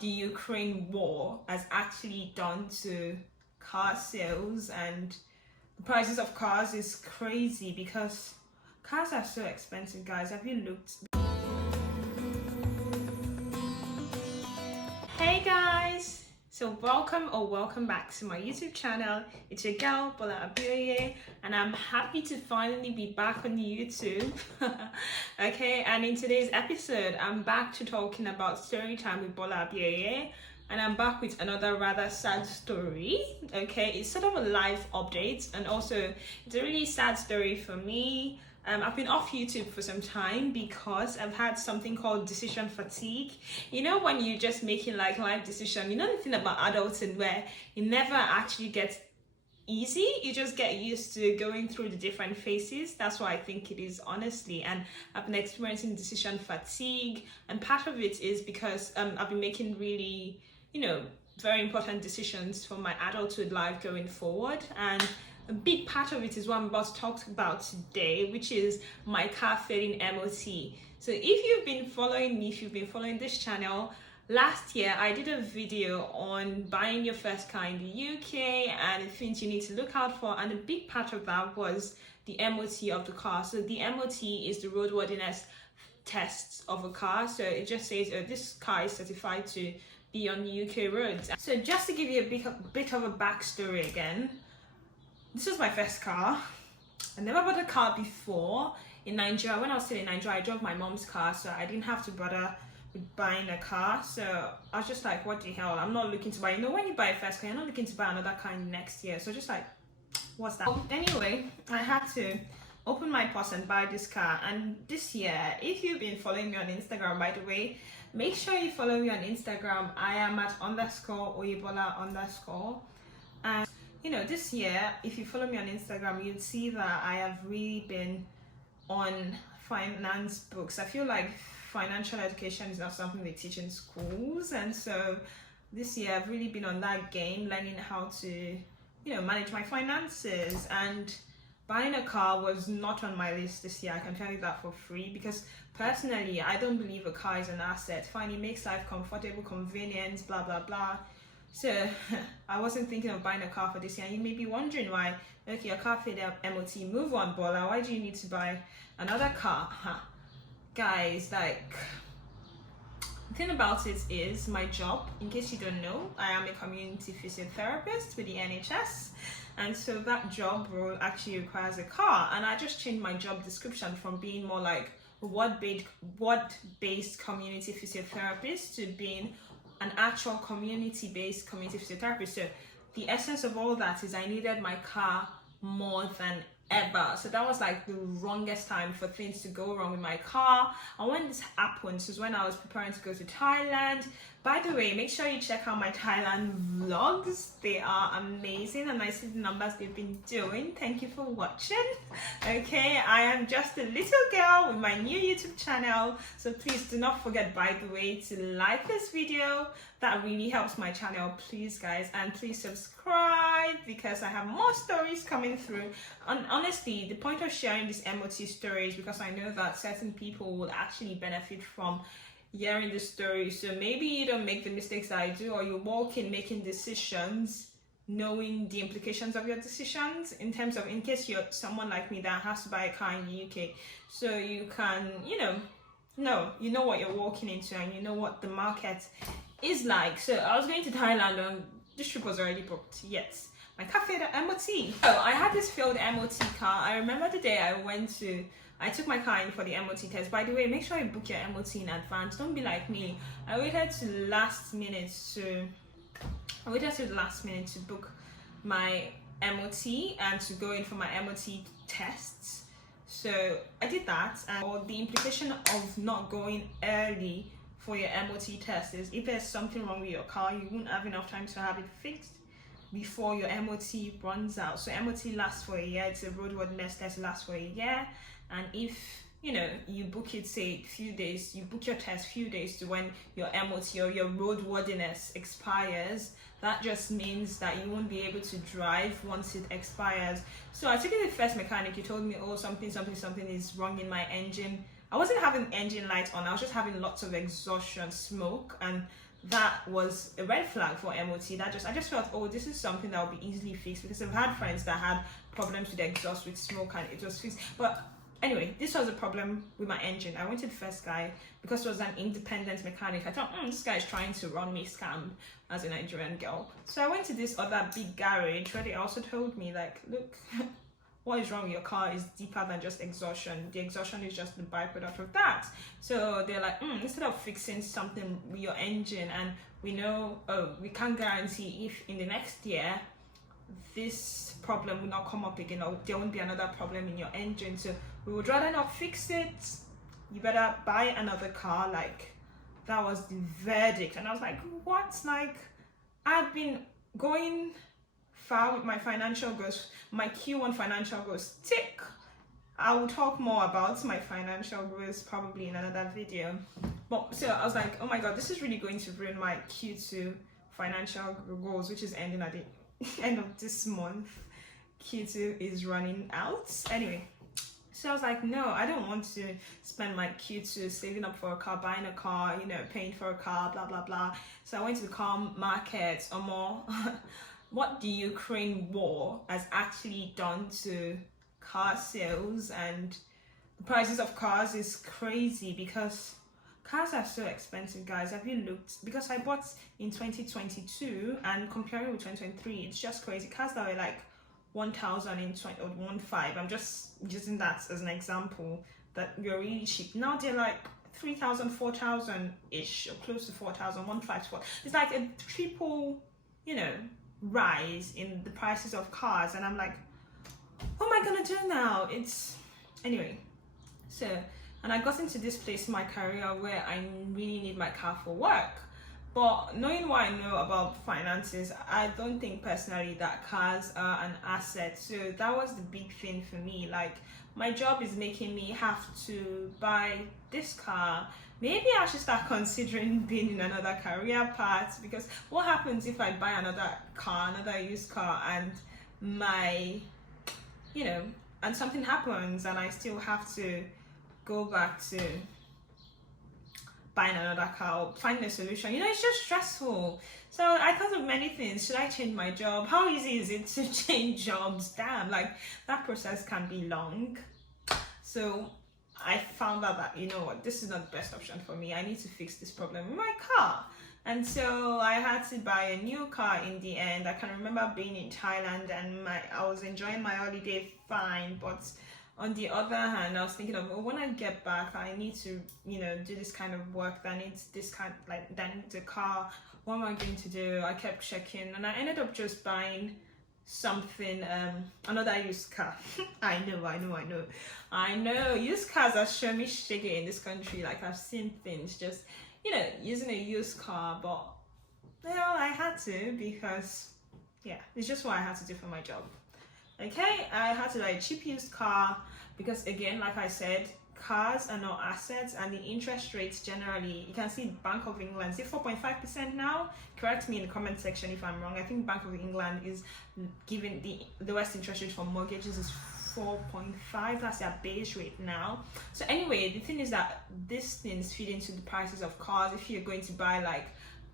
the Ukraine war has actually done to car sales, and the prices of cars is crazy because cars are so expensive, guys. Have you looked? Hey guys, so welcome back to my YouTube channel. It's your girl Bola Abioye, and I'm happy to finally be back on YouTube. Okay, and in today's episode I'm back to talking about story time with Bola Abioye, and I'm back with another rather sad story. Okay, it's sort of a life update, and also it's a really sad story for me. I've been off YouTube for some time because I've had something called decision fatigue. You know, when you're just making like life decision, you know the thing about adulting where it never actually gets easy, you just get used to going through the different phases. That's what I think it is, honestly. And I've been experiencing decision fatigue, and part of it is because I've been making really, very important decisions for my adulthood life going forward, and a big part of it is what I'm about to talk about today, which is my car failing MOT. So if you've been following me, if you've been following this channel, last year I did a video on buying your first car in the UK and the things you need to look out for, and a big part of that was the MOT of the car. So the MOT is the roadworthiness tests of a car. So it just says, oh, this car is certified to be on the UK roads. So just to give you a bit of a backstory again, this was my first car. I never bought a car before in Nigeria. When I was still in Nigeria, I drove my mom's car, so I didn't have to bother with buying a car. So I was just like, what the hell? I'm not looking to buy, when you buy a first car, you're not looking to buy another car next year. So just like, what's that? Anyway, I had to open my purse and buy this car. And this year, if you've been following me on Instagram, by the way, make sure you follow me on Instagram. I am at _Oyebola_. And this year, if you follow me on Instagram, you'd see that I have really been on finance books. I feel like financial education is not something they teach in schools, and so this year I've really been on that game, learning how to, manage my finances. And buying a car was not on my list this year, I can tell you that for free, because personally, I don't believe a car is an asset. Fine, it makes life comfortable, convenience, blah, blah, blah. So I wasn't thinking of buying a car for this year. And you may be wondering why, okay, your car failed MOT, move on, Bola. Why do you need to buy another car? Guys, like, the thing about it is my job, in case you don't know, I am a community physiotherapist with the NHS. And so that job role actually requires a car. And I just changed my job description from being more like ward-based community physiotherapist to being an actual community-based community physiotherapist. So the essence of all that is I needed my car more than ever. So that was like the wrongest time for things to go wrong with my car. And when this happened, this was when I was preparing to go to Thailand. By the way, make sure you check out my Thailand vlogs. They are amazing, and I see the numbers they've been doing. Thank you for watching. Okay, I am just a little girl with my new YouTube channel, so please do not forget, by the way, to like this video. That really helps my channel, please guys, and please subscribe because I have more stories coming through. And honestly, the point of sharing this MOT story is because I know that certain people will actually benefit from hearing the story. So maybe you don't make the mistakes that I do, or you walk in making decisions knowing the implications of your decisions, in terms of, in case you're someone like me that has to buy a car in the UK, so you can, know what you're walking into, and you know what the market is like. So I was going to Thailand, and this trip was already booked, yet my car failed MOT. So I had this failed MOT car. I remember the day I took my car in for the MOT test. By the way, make sure you book your MOT in advance. Don't be like me. I waited to the last minute to book my MOT and to go in for my MOT tests. So I did that, and the implication of not going early for your MOT test is if there's something wrong with your car, you won't have enough time to have it fixed before your MOT runs out. So MOT lasts for a year. It's a roadworthiness test, lasts for a year. And if you book it, say few days, you book your test few days to when your MOT or your roadworthiness expires, that just means that you won't be able to drive once it expires. So I took it to the first mechanic. He told me, oh, something is wrong in my engine. I wasn't having engine light on, I was just having lots of exhaustion, smoke, and that was a red flag for MOT. I just felt, oh, this is something that will be easily fixed, because I've had friends that had problems with the exhaust with smoke and it was fixed. But anyway, this was a problem with my engine. I went to the first guy because it was an independent mechanic. I thought, this guy is trying to run me scam as a Nigerian girl. So I went to this other big garage where they also told me, like, look, what is wrong with your car is deeper than just exhaustion. The exhaustion is just the byproduct of that. So they're like, instead of fixing something with your engine, and we know, we can't guarantee if in the next year this problem will not come up again, or there won't be another problem in your engine, so we would rather not fix it. You better buy another car. Like, that was the verdict. And I was like, what? Like, I've been going far with my financial goals, my Q1 financial goals tick. I will talk more about my financial goals probably in another video. But so I was like, oh my god, this is really going to ruin my Q2 financial goals, which is ending at the end of this month. Q2 is running out anyway. So I was like, no, I don't want to spend my Q2 saving up for a car, buying a car, paying for a car, blah blah blah. So I went to the car market or more. What the Ukraine war has actually done to car sales, and the prices of cars is crazy, because cars are so expensive, guys. Have you looked? Because I bought in 2022 and comparing with 2023, it's just crazy. Cars that were like 1,000 in 20 or 1,500, I'm just using that as an example, that you're really cheap. Now they're like 3,000, 4,000 ish, or close to 4,000, 1,500. It's like a triple, rise in the prices of cars, and I'm like, what am I gonna do now? Anyway. So, and I got into this place in my career where I really need my car for work. But knowing what I know about finances, I don't think personally that cars are an asset. So that was the big thing for me. Like, my job is making me have to buy this car. Maybe I should start considering being in another career path, because what happens if I buy another car, another used car, and and something happens and I still have to go back to buying another car or finding a solution? It's just stressful. So I thought of many things. Should I change my job? How easy is it to change jobs? Damn, like, that process can be long. So I found out that, this is not the best option for me. I need to fix this problem with my car. And so I had to buy a new car in the end. I can remember being in Thailand and I was enjoying my holiday fine, but on the other hand, I was thinking of, when I get back, I need to, do this kind of work that needs this kind, like, that needs a car. What am I going to do? I kept checking, and I ended up just buying something, another used car. I know used cars are show me shiggy in this country. Like, I've seen things just using a used car, but I had to, because it's just what I had to do for my job. Okay, I had to buy a cheap used car because, again, like I said, cars are not assets, and the interest rates generally, you can see Bank of England, is it 4.5% now? Correct me in the comment section if I'm wrong. I think Bank of England is giving the lowest interest rate for mortgages is 4.5. That's their base rate now. So anyway, the thing is that these things feed into the prices of cars. If you're going to buy, like,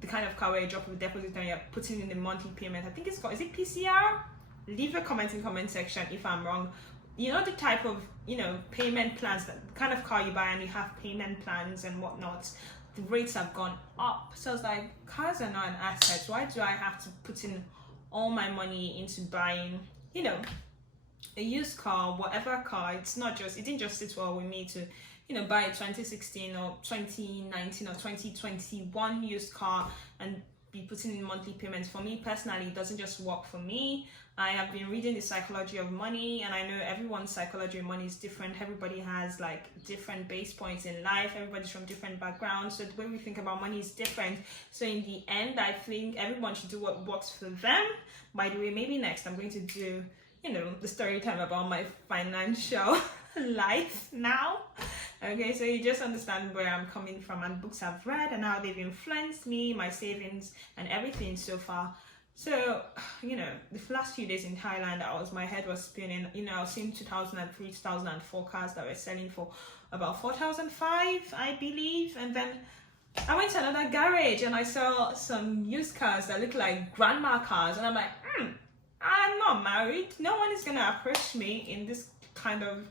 the kind of car where you drop a deposit and you're putting in the monthly payment, I think it's called, is it PCR? Leave a comment in the comment section if I'm wrong. The type of payment plans, the kind of car you buy, and you have payment plans and whatnot, the rates have gone up. So it's like, cars are not an asset. Why do I have to put in all my money into buying a used car, whatever car? It didn't just sit well with me to buy a 2016 or 2019 or 2021 used car and be putting in monthly payments. For me personally, it doesn't just work for me. I have been reading the psychology of money, and I know everyone's psychology of money is different. Everybody has like different base points in life. Everybody's from different backgrounds, so the way we think about money is different. So in the end, I think everyone should do what works for them. By the way, maybe next I'm going to do the story time about my financial life now. Okay, so you just understand where I'm coming from and books I've read and how they've influenced me, my savings and everything so far. So, the last few days in Thailand, my head was spinning. I was seeing 2003, 2004 cars that were selling for about 4,500, I believe. And then I went to another garage and I saw some used cars that look like grandma cars, and I'm like, I'm not married. No one is gonna approach me in this kind of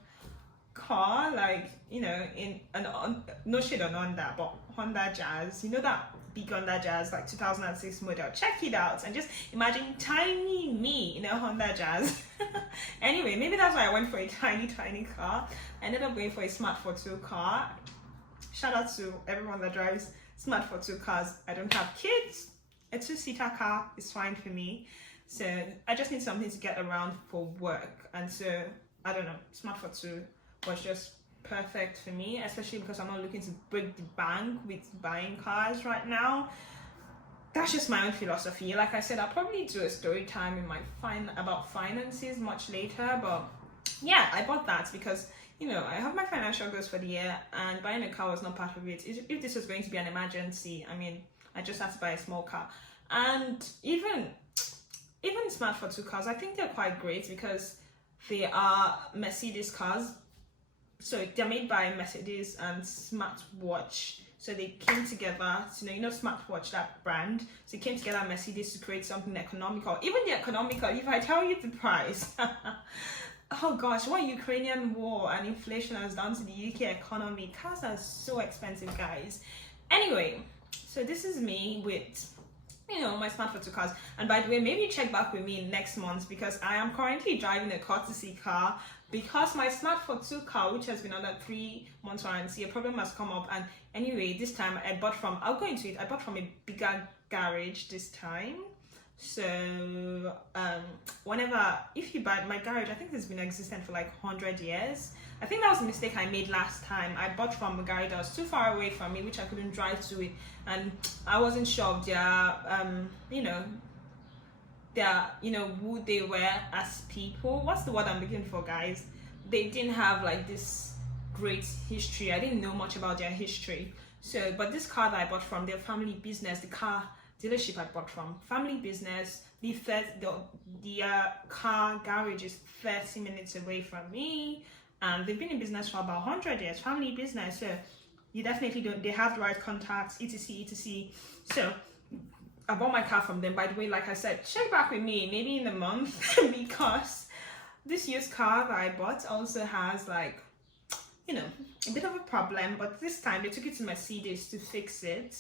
car, like, you know, in an no shade on Honda, but Honda Jazz, you know, that big Honda Jazz, like 2006 model. Check it out and just imagine tiny me in a Honda Jazz. Anyway, maybe that's why I went for a tiny car. I ended up going for a Smart Fortwo car. Shout out to everyone that drives Smart Fortwo cars. I don't have kids. A 2-seater car is fine for me. So I just need something to get around for work. And so, I don't know, Smart Fortwo was just perfect for me, especially because I'm not looking to break the bank with buying cars right now. That's just my own philosophy. Like I said, I'll probably do a story time in my about finances much later, but yeah, I bought that because, you know, I have my financial goals for the year, and buying a car was not part of it. If this was going to be an emergency, I mean, I just had to buy a small car. And even Smart Fortwo cars, I think they're quite great because they are Mercedes cars. So they're made by Mercedes and Smartwatch. So they came together, you know Smartwatch, that brand. So it came together Mercedes to create something economical. Even the economical, if I tell you the price, oh gosh, what Ukrainian war and inflation has done to the UK economy. Cars are so expensive, guys. Anyway, so this is me with, you know, my Smart Fortwo cars. And by the way, maybe check back with me next month because I am currently driving a courtesy car because my Smart Fortwo car, which has been under 3 months warranty, a problem has come up. And anyway, this time I bought from, I'll go into it, I bought from a bigger garage this time. So if you buy my garage, I think it's been existent for like 100 years. I think that was a mistake I made last time. I bought from a garage that was too far away from me, which I couldn't drive to it, and I wasn't sure of their who they were as people. What's the word I'm looking for, guys? They didn't have like this great history. I didn't know much about their history. So, but this car that I bought from their family business, the car dealership I bought from, family business, the car garage is 30 minutes away from me, and they've been in business for about 100 years, family business. So you definitely don't, they have the right contacts, etc. So I bought my car from them. By the way, like I said, check back with me maybe in a month because this used car that I bought also has, like, you know, a bit of a problem, but this time they took it to Mercedes to fix it.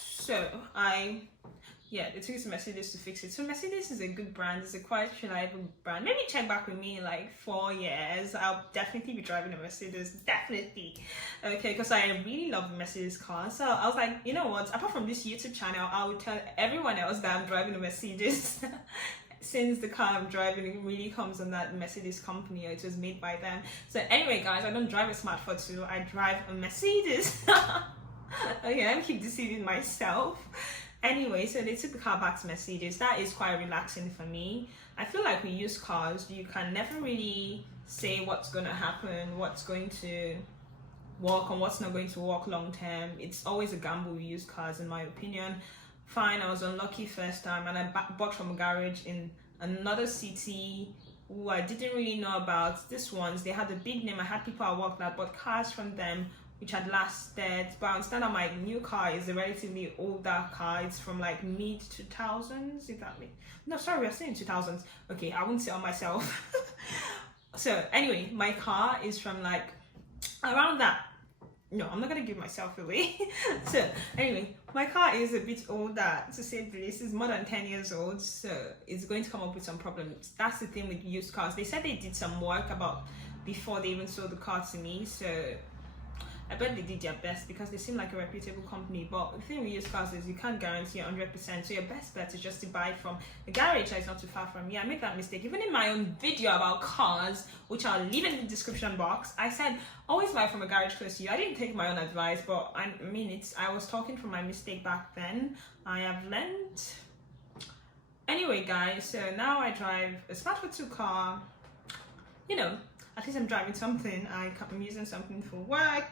So they took it to Mercedes to fix it. So Mercedes is a good brand. It's a quite reliable brand. Maybe check back with me in like 4 years. I'll definitely be driving a Mercedes. Definitely. Okay, because I really love the Mercedes car. So I was like, you know what? Apart from this YouTube channel, I will tell everyone else that I'm driving a Mercedes. Since the car I'm driving, it really comes on that Mercedes company, or it was made by them. So anyway, guys, I don't drive a Smart Fortwo. I drive a Mercedes. Okay, I keep deceiving myself. Anyway, so they took the car back to Mercedes. That is quite relaxing for me. I feel like with used cars, you can never really say what's going to happen, what's going to work and what's not going to work long term. It's always a gamble with used cars, in my opinion. Fine, I was unlucky first time, and I bought from a garage in another city who I didn't really know about. This ones, they had a big name. I had people I worked that bought cars from them which had lasted, but I understand that my new car is a relatively older car. It's from like mid 2000s, if that makes, no, sorry, we're still in 2000s. Okay, I won't sell myself. So anyway, my car is from like around that. No, I'm not gonna give myself away. So anyway, my car is a bit older, to say the least. It's more than 10 years old, so it's going to come up with some problems. That's the thing with used cars. They said they did some work about before they even sold the car to me, so I bet they did their best because they seem like a reputable company. But the thing with used cars is you can't guarantee 100%. So your best bet is just to buy from a garage that is not too far from you. I made that mistake. Even in my own video about cars, which I'll leave in the description box, I said always buy from a garage close to you. I didn't take my own advice, but I mean, I was talking from my mistake back then. I have learned. Anyway, guys, so now I drive a Smart Fortwo car. You know, at least I'm driving something. I'm using something for work.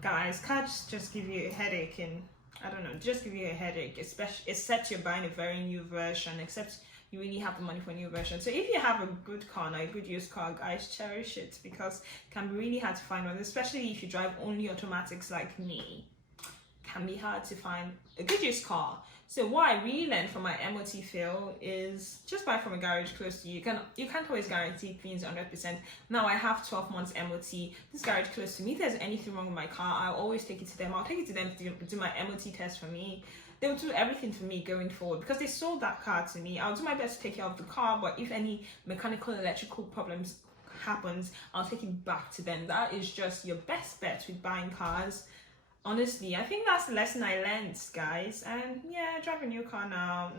Guys, cars just give you a headache, and I don't know, just give you a headache, especially except you're buying a very new version, except you really have the money for a new version. So if you have a good car now, a good used car, guys, cherish it, because it can be really hard to find one, especially if you drive only automatics like me. It can be hard to find a good used car. So what I really learned from my MOT fail is just buy from a garage close to you. You can't always guarantee things 100%. Now I have 12 months MOT. This garage close to me, if there's anything wrong with my car, I'll always take it to them. I'll take it to them to do my MOT test for me. They'll do everything for me going forward because they sold that car to me. I'll do my best to take care of the car, but if any mechanical, electrical problems happens, I'll take it back to them. That is just your best bet with buying cars. Honestly, I think that's the lesson I learned, guys. And yeah, I drive a new car now.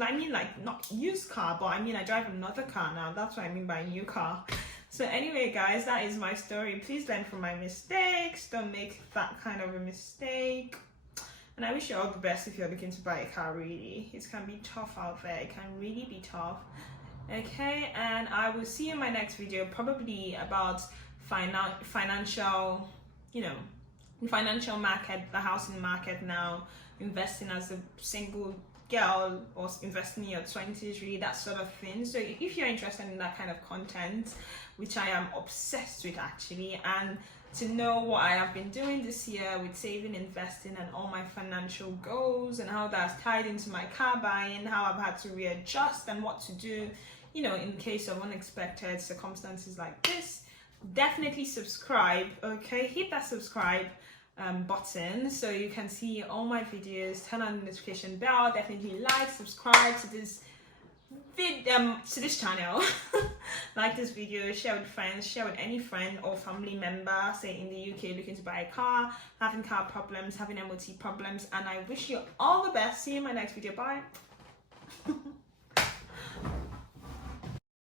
I mean, like, not used car, but I mean, I drive another car now. That's what I mean by a new car. So anyway, guys, that is my story. Please learn from my mistakes. Don't make that kind of a mistake. And I wish you all the best if you're looking to buy a car, really. It can be tough out there. It can really be tough. Okay, and I will see you in my next video, probably about financial, financial market, the housing market now, investing as a single girl or investing in your 20s, really, that sort of thing. So if you're interested in that kind of content, which I am obsessed with actually, and to know what I have been doing this year with saving, investing, and all my financial goals, and how that's tied into my car buying, how I've had to readjust and what to do, in case of unexpected circumstances like this, definitely subscribe. Okay, hit that subscribe button so you can see all my videos. Turn on the notification bell. Definitely like, subscribe to this channel. Like this video, share with friends, share with any friend or family member, say in the UK, looking to buy a car, having car problems, having MOT problems. And I wish you all the best. See you in my next video. Bye.